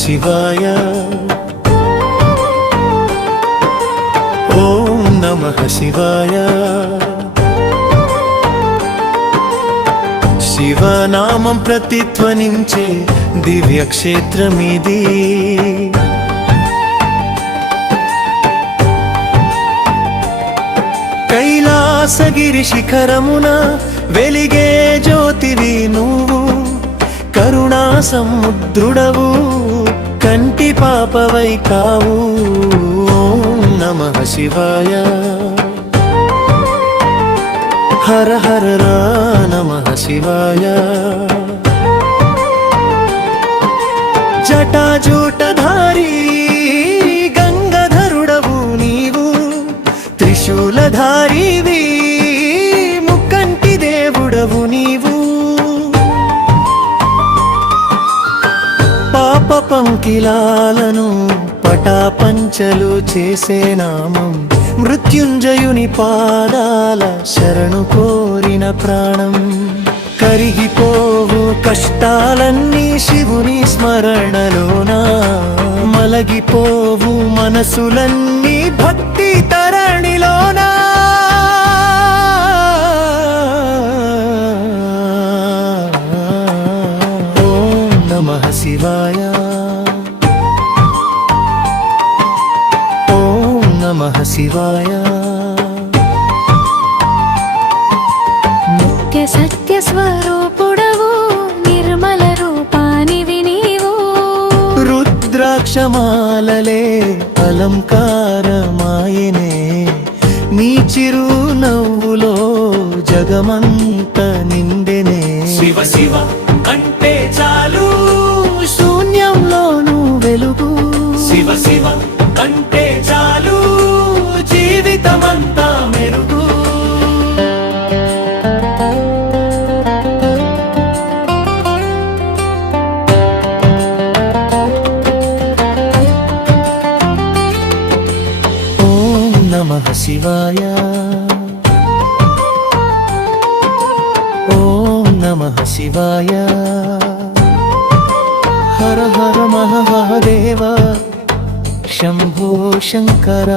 శివాయ ఓం నమః శివాయ శివనామం ప్రతిధ్వనించే దివ్యక్షేత్రమిది కైలాసగిరి శిఖరమున వెలిగే జ్యోతివి నువ్వు కరుణా సముద్రుడవు కంటి పాపవై కావు ఓం నమః శివాయ హర హర రా నమః శివాయ జటాజూటధారి గంగాధరుడవు నీవు త్రిశూలధారివి ముక్కంటి దేవుడవు నీవు పాప పంకిలాలను పటాపంచలు చేసే నామం మృత్యుంజయుని పాదాల శరణు కోరిన ప్రాణం కరిగిపోవు కష్టాలన్నీ శివుని స్మరణలోనా మలగిపోవు మనసులన్నీ భక్తి తరణిలోనా ఓం నమః శివాయ ఓం నమః శివాయ నిత్య సత్య స్వరూపుడవు నిర్మల రూపానివి నీవు రుద్రాక్షమాలలే అలంకారమాయనే నీ చిరు నవ్వులో జగమంత నిండెనే శివ శివ అంటే చాలు శూన్యంలోను వెలుగు శివ శివ అంటే చాలు జీవితమంతా మెరుగు ఓం నమః శివాయ ఓం నమః శివాయ హర హర మహాదేవ శంభో శంకర